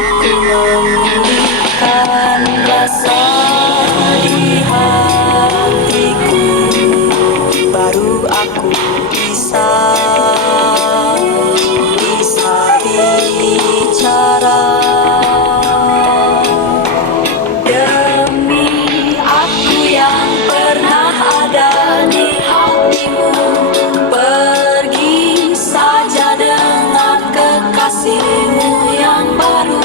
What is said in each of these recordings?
aku memulihkan rasa di hatiku, baru aku bisa bicara. Demi aku yang pernah ada di hatimu, pergi saja dengan kekasihmu yang baru.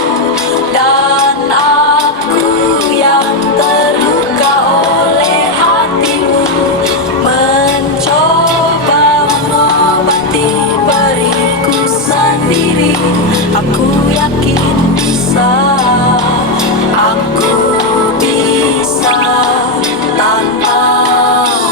Dan aku yang terluka oleh hatimu, mencoba mengobati periku sendiri. Aku yakin bisa, aku bisa tanpamu.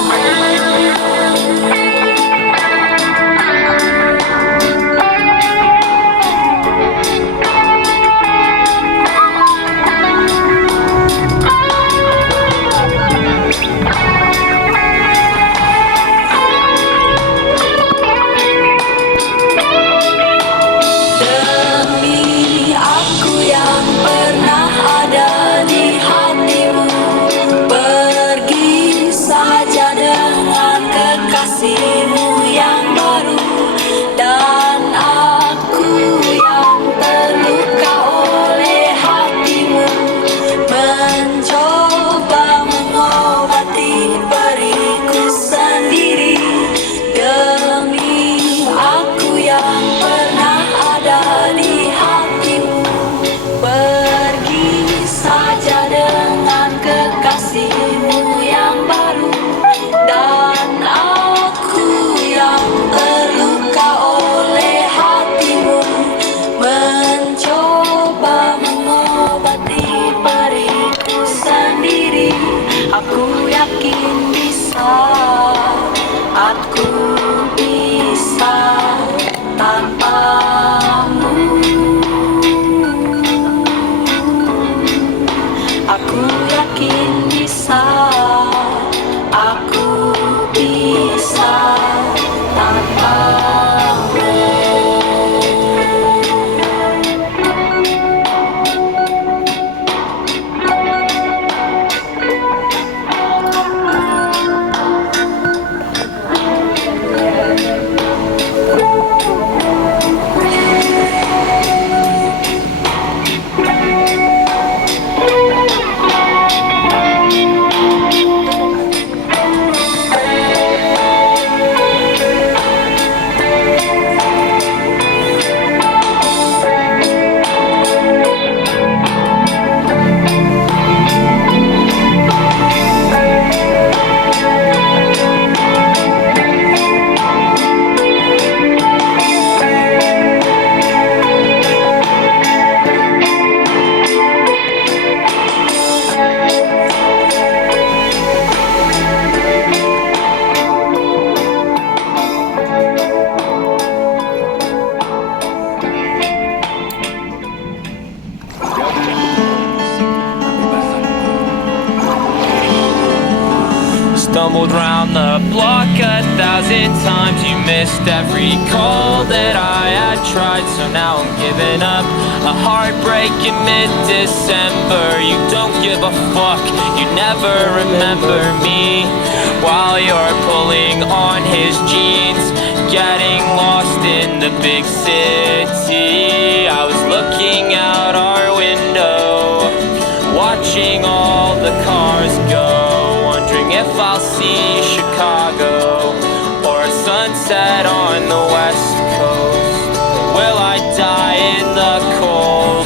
Demi aku yang pernah ada di hatimu, pergi saja dengan kekasihmu yang baru. Dan aku yang terluka oleh hatimu, mencoba mengobati periku sendiri. Demi aku yang pernah ada di hatimu, pergi saja dengan kekasihmu yang baru. Dan aku yang terluka oleh hatimu, mencoba mengobati periku sendiri. Aku yakin bisa, aku bisa tanpamu. Aku yakin bisa, aku bisa tanpamu. Stumbled round the block 1,000 times. You missed every call that I had tried, so now I'm giving up. A heartbreak in mid-December. You don't give a fuck, you never remember me. While you're pulling on his jeans, getting lost in the big city. I was looking out our window, watching all the cars go, wondering if I'll see Chicago or a sunset on the west coast. Will I die in the cold,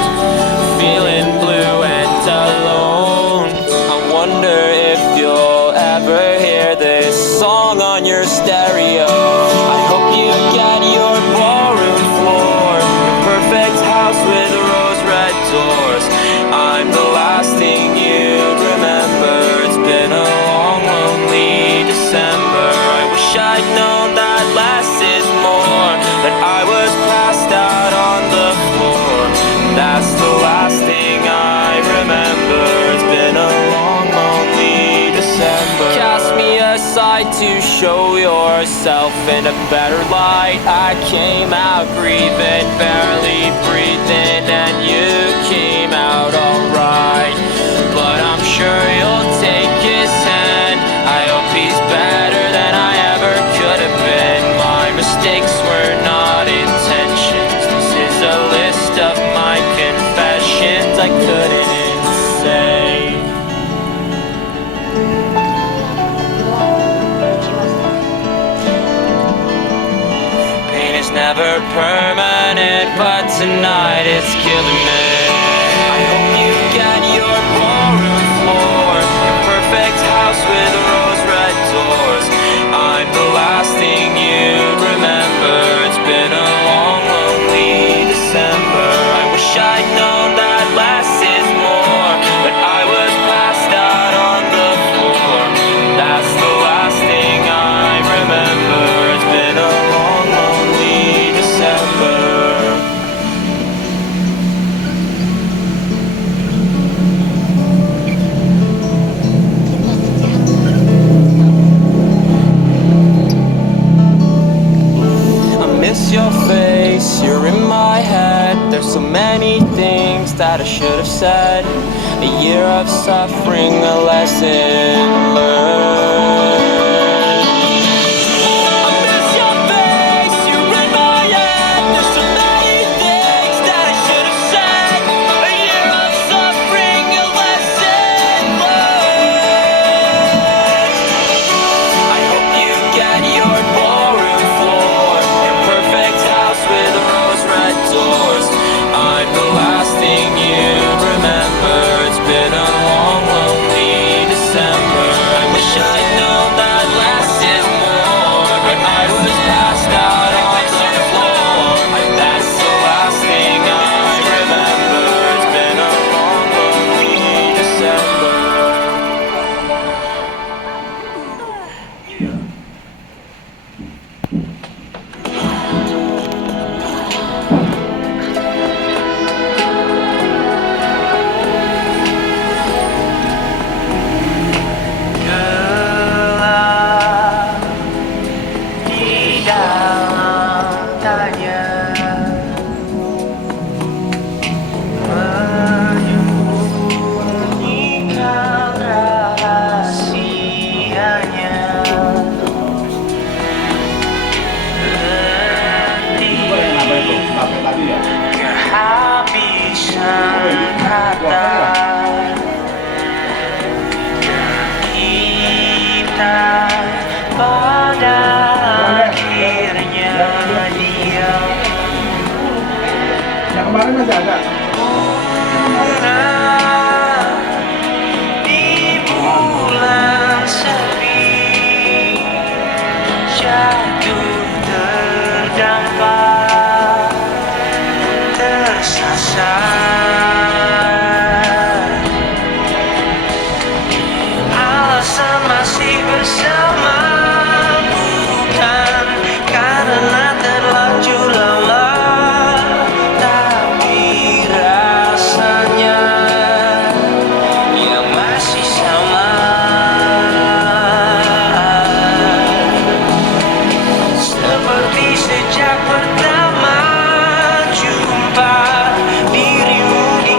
feeling blue and alone? I wonder if you'll ever hear this song on your stereo. I hope you get your ballroom floor, your perfect house with rose red doors. I'm the last thing you'd remember. It's been a long, lonely December. I wish I'd known that less is more, but I was passed out on the floor. That's the last thing I remember. It's been a long, lonely December. Cast me aside to show yourself in a better light. I came out grieving, barely breathing, and you came a list of my confessions I couldn't say. Pain is never permanent, but tonight it's killing me. I hope you get your ballroom floor, your perfect house with rose red doors. I'm the last thing you'd remember. It's been a long, lonely December. I wish I'd known that less is more, but I was passed out on the floor. That's the last thing I remember. It's been a long, lonely December. Miss your face, you're in my head. There's so many things that I should have said. A year of suffering, a lesson learned. I miss your face, you're in my head. There's so many things that I should have said. A year of suffering, a lesson learned. I hope you get your ballroom floor, your perfect house with rose red doors. I'm the last thing you remember. It's been a long, lonely December. I wish I'd known that less is more, but I was passed out on the floor. That's the last thing I remember. It's been a long, lonely December. Gelap di dalam tanya, menyembunyikan rahasianya. Kehabisan kata kita pada akhirnya diam. Yang kemarin masih ada. Di bulan sepi jatuh terdampak, tersasar. Alasan masih bersama bukan karena terlanjur lelah, tapi rasanya yang masih sama. Seperti sejak pertama jumpa dirimu di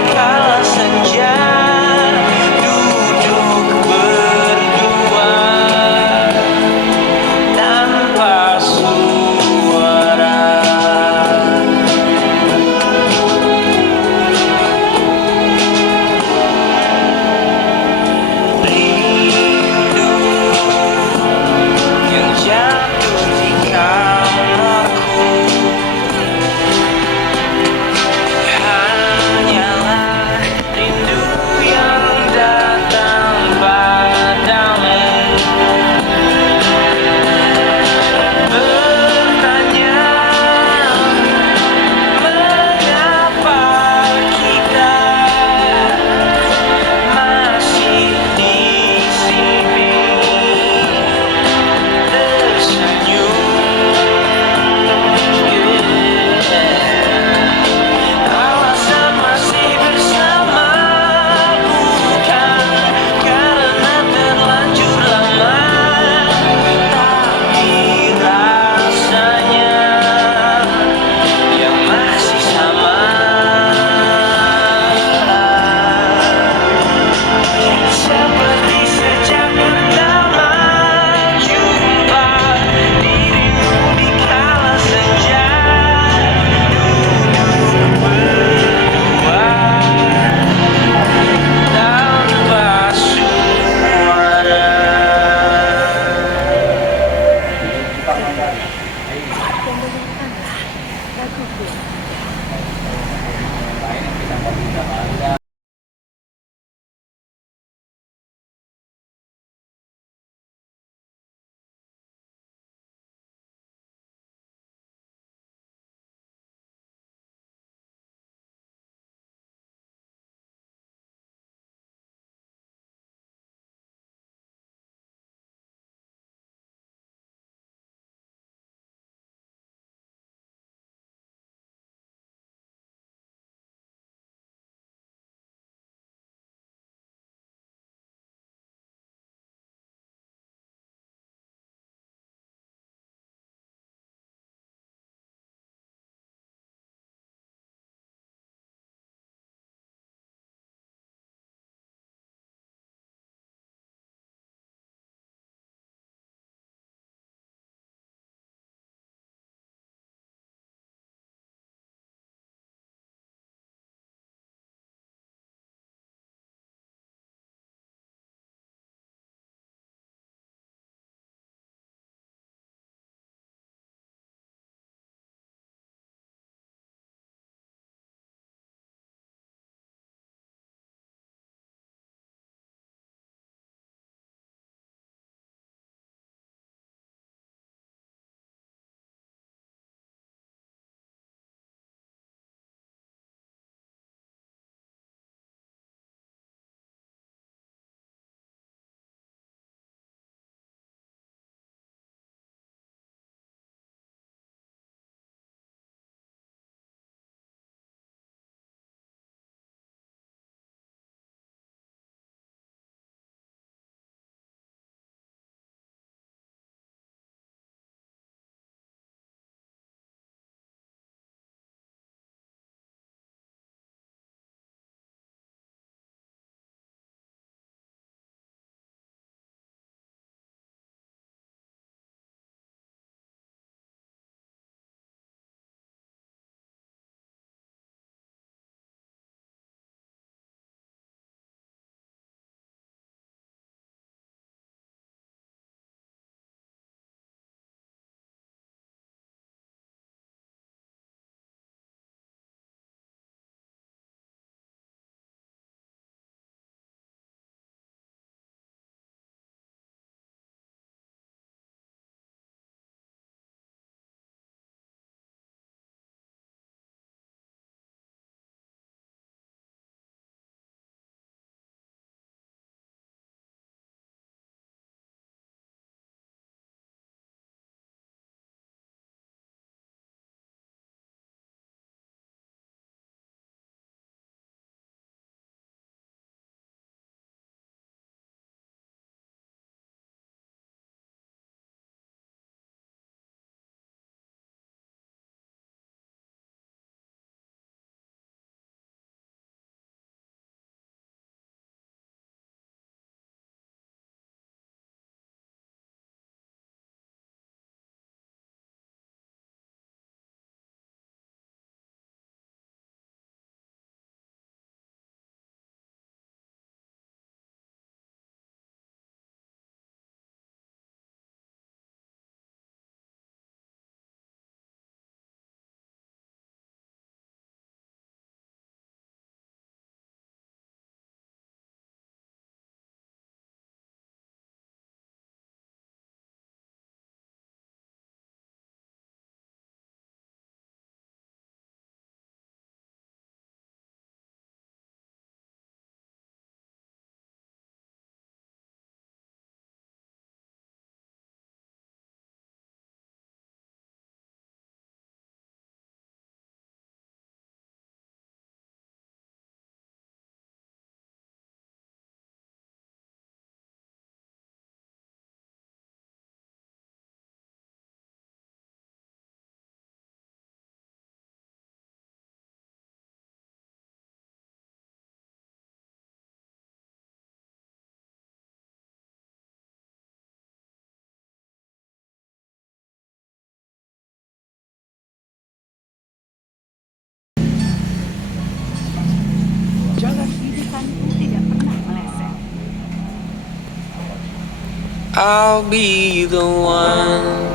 I'll be the one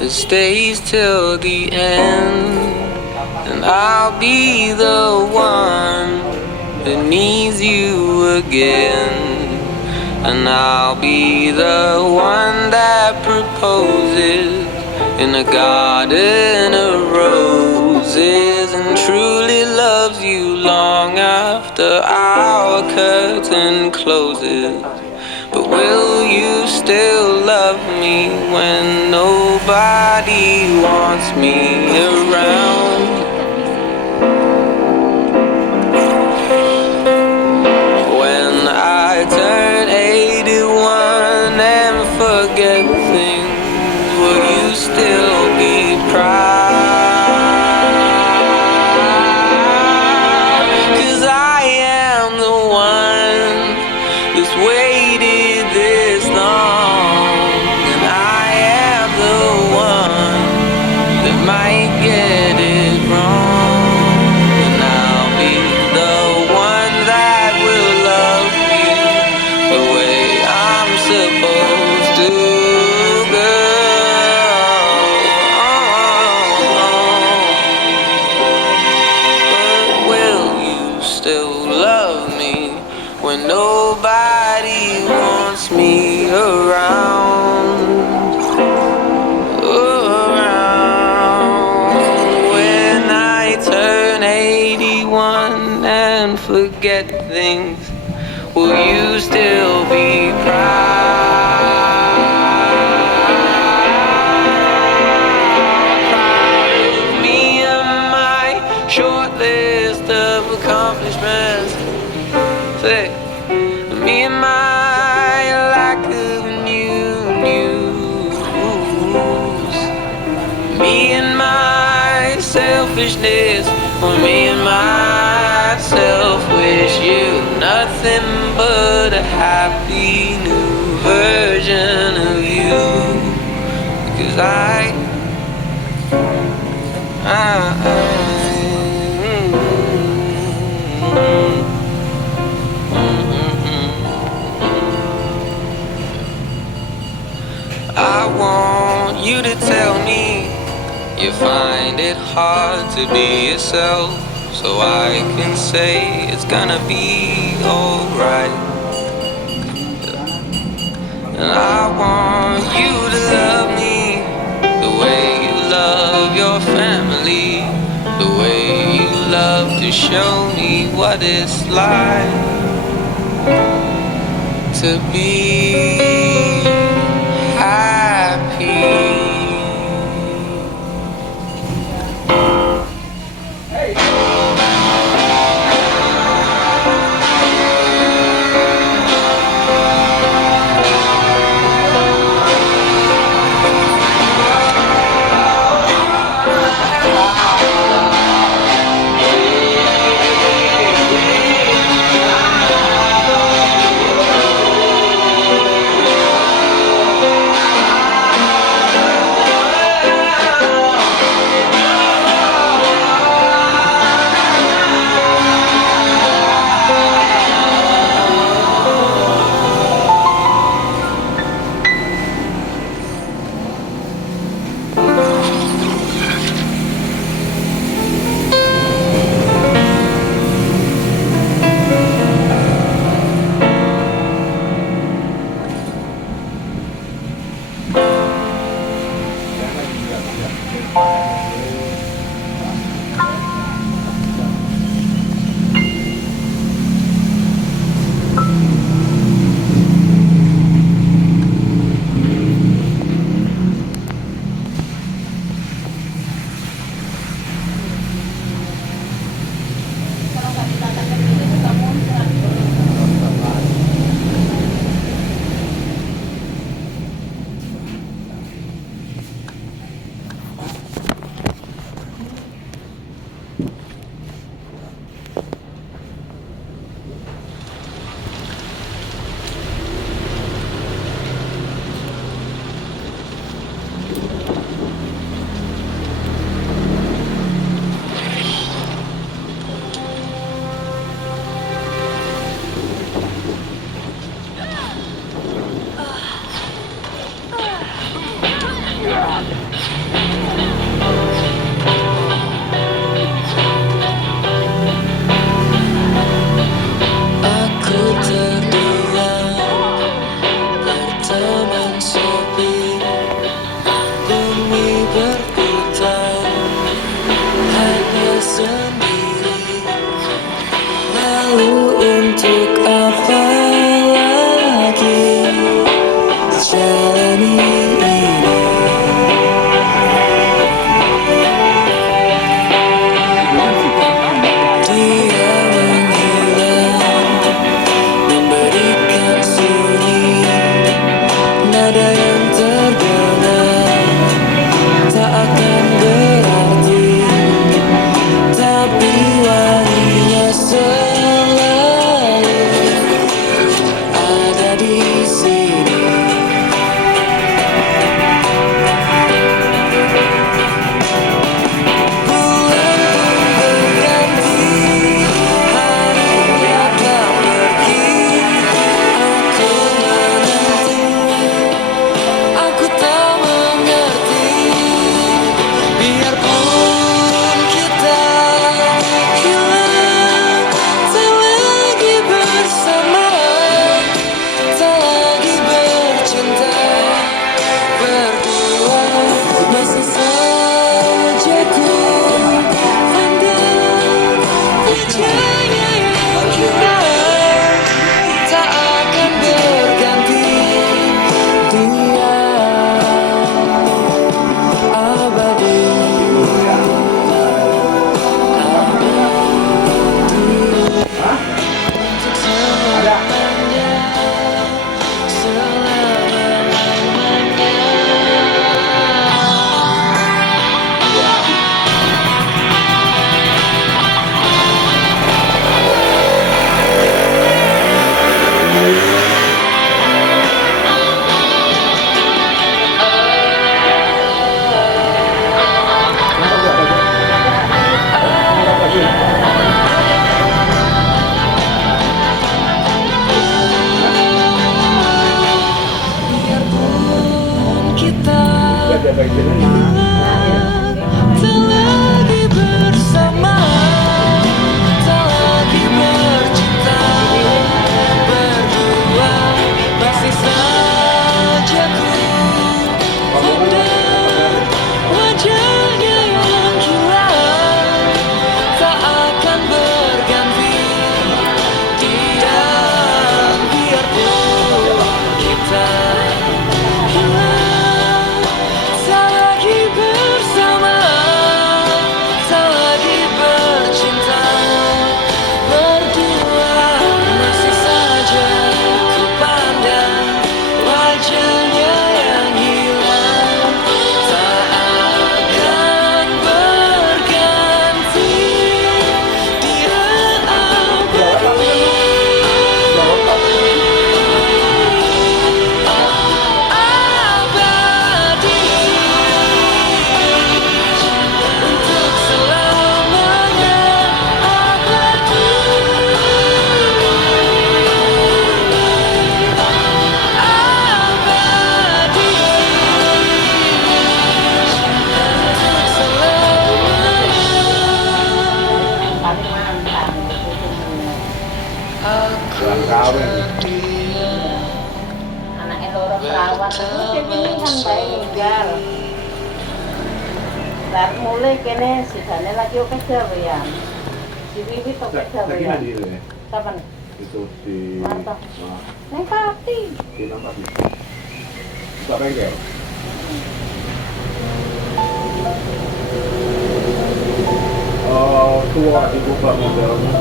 that stays till the end, and I'll be the one that needs you again, and I'll be the one that proposes in a garden of roses, and truly loves you long after our curtain closes. But will you still love me when nobody wants me around? When I turn 81 and forget things, will you still be proud? 'Cause I am the one that's waited this long, and I am the one that might get it wrong, and I'll be the one that will love you the way I'm supposed to, But will you still love me when nobody wants me around? When I turn 81 and forget things, will you still be proud of me and my short list of accomplishments? Say, me and my lack of news, me and my selfishness, or me and myself wish you nothing but a happy new version of you. 'Cause I want you to tell me you find it hard to be yourself, so I can say it's gonna be alright. And I want you to love me the way you love your family, the way you love to show me what it's like to be happy. Lalu untuk apa lagi jalani ini? Dia menghilang, memberikan sunyi, nada yang terdengar tak akan berarti, tapi wanginya selalu ada di sini. Bulan pun berganti, harinya telah pergi. Aku menanti, aku tak mengerti. Biarpun kita hilang, tak lagi bersama, tak lagi bercinta. Berdua masih saja ku pandang wajahnya yang hilang, tak akan berganti. Dia abadi, untuk selamanya, selama-lamanya. Biarpun kita tak lagi bersama, tak lagi bercinta. Berdua masih saja ku pandang wajahnya yang hilang, tak akan berganti. Dia biarpun kita hilang, tak lagi bersama, tak lagi bercinta. Berdua masih saja ku pandang wajahnya yang hilang, tak akan berganti. Dia abadi, abadi, untuk selamanya. Abadi, abadi, untuk selamanya. Aku terdiam Anaknya loro perawat itu ini kan bayi ninggal. Saat mulai kene sisanya lagi oke jauh ya. Si Bibi oke jauh Lagi ya. mandi itu ya? Kapan? Itu di Mantap. Neng pati. di tempat itu. Buka bengkel. Tua dibuka modelnya.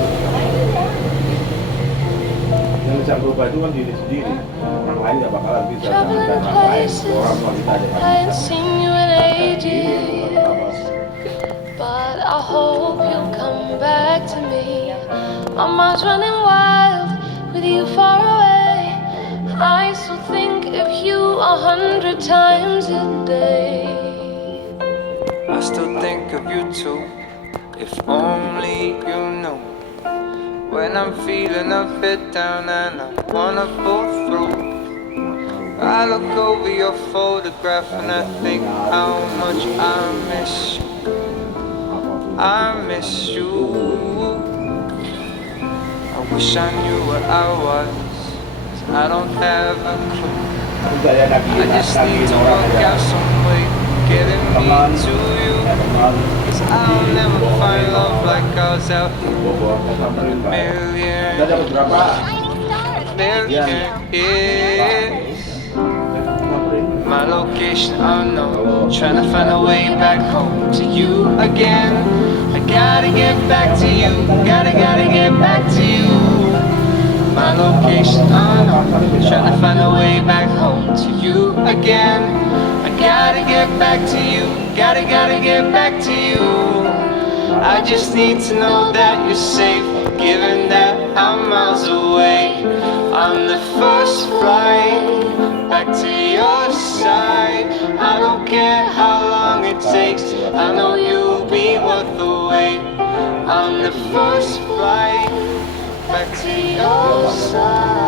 Yang bisa berubah itu kan diri sendiri. Orang lain nggak bakalan bisa. Traveling Dan orang lain, places orang wanita aja kan I ain't bisa. seen you in Ini ages, apa? but I hope you'll come back to me. My mind's running wild with you far away. I still think of you 100 times a day. I still think of you too. If only you knew. When I'm feeling a bit down and I wanna pull through, I look over your photograph and I think how much I miss you. I miss you. I wish I knew where I was, 'cause I don't have a clue. Gaya I just need to work out some way getting me to you. 'Cause I'll never find love like ours out here. Bogor ke Samarinda. Udah dapat berapa? Million years. My location unknown, trying to find a way back home to you again. I gotta get back to you, gotta get back to you. My location unknown, trying to find a way back home to you again. I gotta get back to you, gotta get back to you. I just need to know that you're safe, given that I'm miles away. I'm the first flight back to your side. I don't care how long it takes, I know you'll be worth the wait. I'm the first flight back to your side.